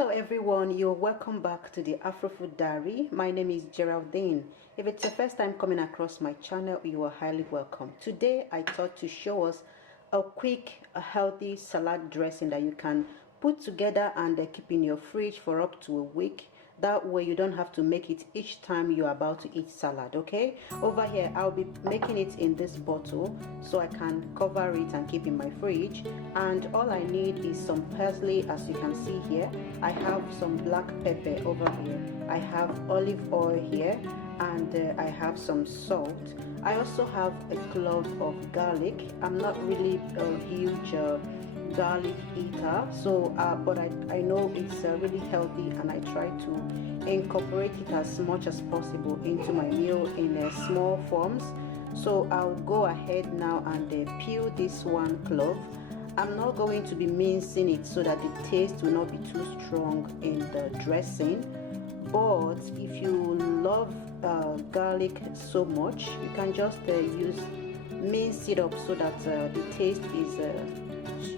Hello everyone, you're welcome back to the Afrofood Diary. My name is Geraldine. If it's your first time coming across my channel, you are highly welcome. Today I thought to show us a quick, healthy salad dressing that you can put together and keep in your fridge for up to a week. That way you don't have to make it each time you're about to eat salad. Okay, over here I'll be making it in this bottle so I can cover it and keep in my fridge. And all I need is some parsley, as you can see here. I have some black pepper over here, I have olive oil here, and I have some salt. I also have a clove of garlic. I'm not really a huge garlic eater, so but I know it's really healthy, and I try to incorporate it as much as possible into my meal in small forms. So I'll go ahead now and peel this one clove. I'm not going to be mincing it so that the taste will not be too strong in the dressing, but if you love garlic so much, you can just mince it up so that the taste is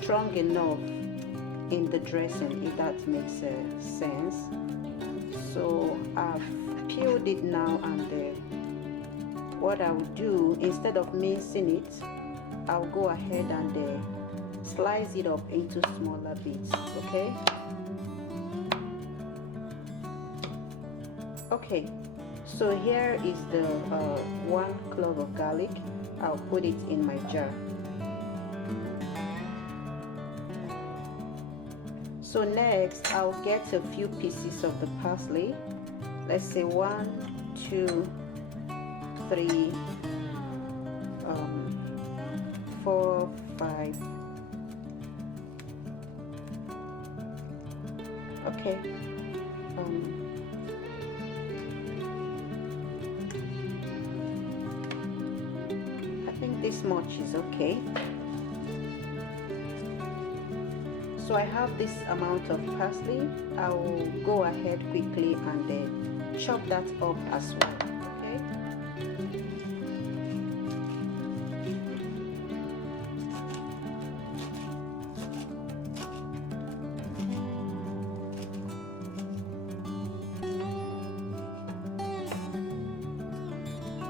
strong enough in the dressing, if that makes sense. So I've peeled it now, and what I will do, instead of mincing it, I'll go ahead and slice it up into smaller bits. Okay, so here is the one clove of garlic. I'll put it in my jar. So next I'll get a few pieces of the parsley. Let's say 1, 2, 3, 4, 5. Okay. I think this much is okay. So I have this amount of parsley. I will go ahead quickly and chop that up as well.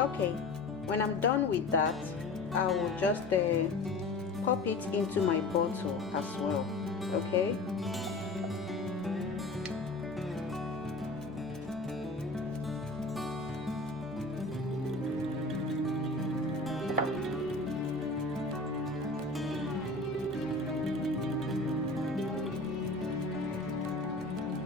Okay, when I'm done with that, I will just pop it into my bottle as well. Okay,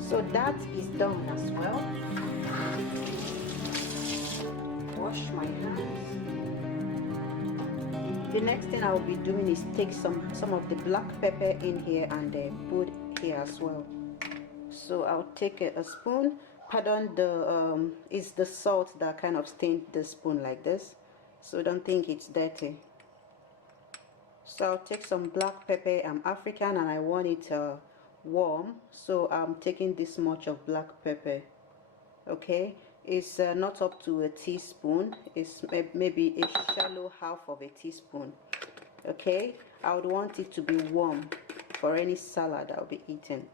so that is done as well. Wash my hands. The next thing I'll be doing is take some of the black pepper in here and put here as well. So I'll take a spoon. Pardon the it's the salt that kind of stained the spoon like this, so don't think it's dirty. So I'll take some black pepper. I'm African and I want it warm, so I'm taking this much of black pepper. Okay, it's not up to a teaspoon, it's maybe a shallow half of a teaspoon. Okay, I would want it to be warm for any salad I'll be eating.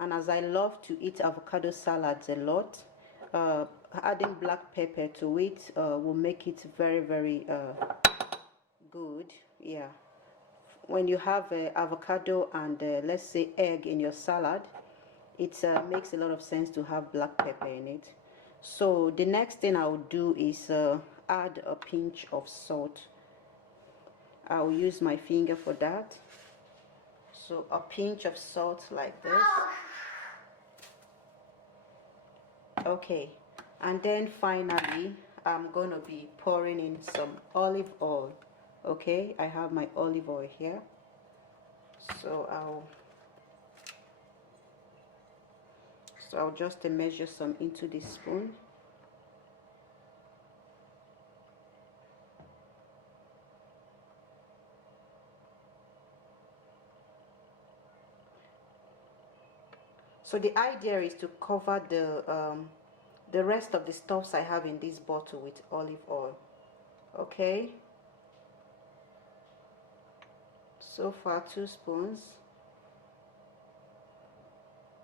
And as I love to eat avocado salads a lot, adding black pepper to it will make it very, very good. Yeah, when you have avocado and let's say egg in your salad, it makes a lot of sense to have black pepper in it. So the next thing I'll do is add a pinch of salt. I'll use my finger for that. So a pinch of salt like this. Okay, and then finally I'm going to be pouring in some olive oil. Okay, I have my olive oil here. So I'll just measure some into this spoon. So the idea is to cover the rest of the stuffs I have in this bottle with olive oil. Okay, so far 2 spoons.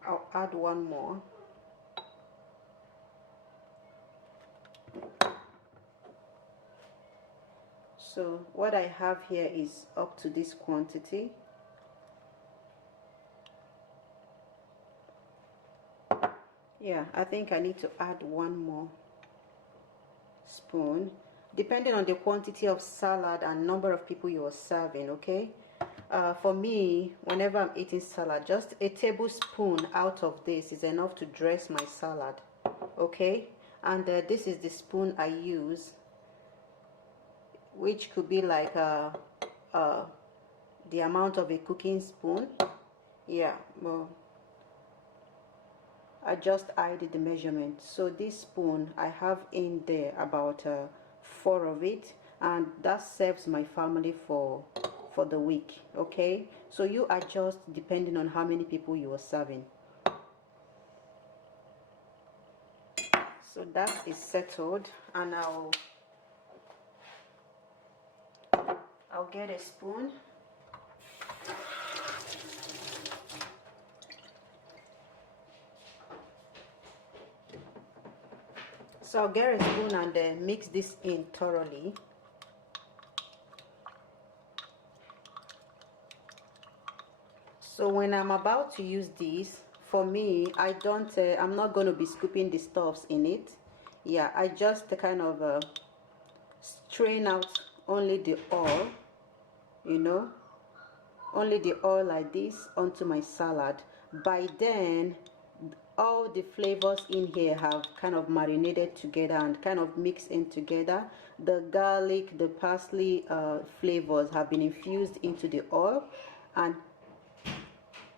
I'll add one more. So what I have here is up to this quantity. Yeah, I think I need to add one more spoon, depending on the quantity of salad and number of people you are serving. Okay, for me, whenever I'm eating salad, just a tablespoon out of this is enough to dress my salad. Okay, and this is the spoon I use, which could be like the amount of a cooking spoon. Yeah, well, I just added the measurement. So this spoon, I have in there about 4 of it, and that serves my family for the week. Okay, so you adjust depending on how many people you are serving. So that is settled, and I'll get a spoon. So I'll get a spoon and then mix this in thoroughly. So when I'm about to use this, for me, I'm not going to be scooping the stuffs in it. Yeah, I just kind of strain out only the oil, you know, only the oil like this onto my salad. By then, all the flavors in here have kind of marinated together and kind of mixed in together. The garlic, the parsley flavors have been infused into the oil, and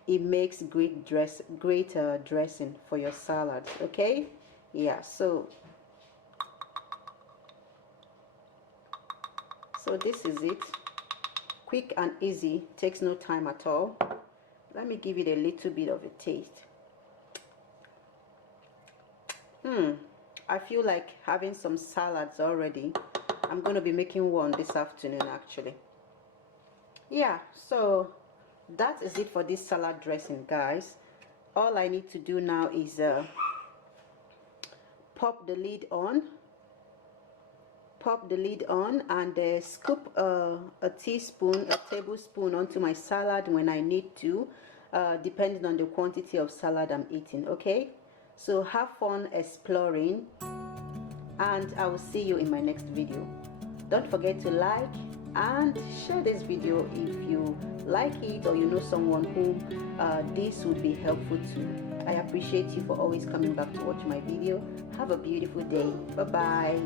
it makes great dressing for your salads. Okay, yeah, so this is it. Quick and easy, takes no time at all. Let me give it a little bit of a taste. I feel like having some salads already. I'm going to be making one this afternoon actually. Yeah, so that is it for this salad dressing, guys. All I need to do now is pop the lid on and scoop a tablespoon onto my salad when I need to, depending on the quantity of salad I'm eating. Okay, so have fun exploring, and I will see you in my next video. Don't forget to like and share this video if you like it, or you know someone whom this would be helpful to. I appreciate you for always coming back to watch my video. Have a beautiful day. Bye bye.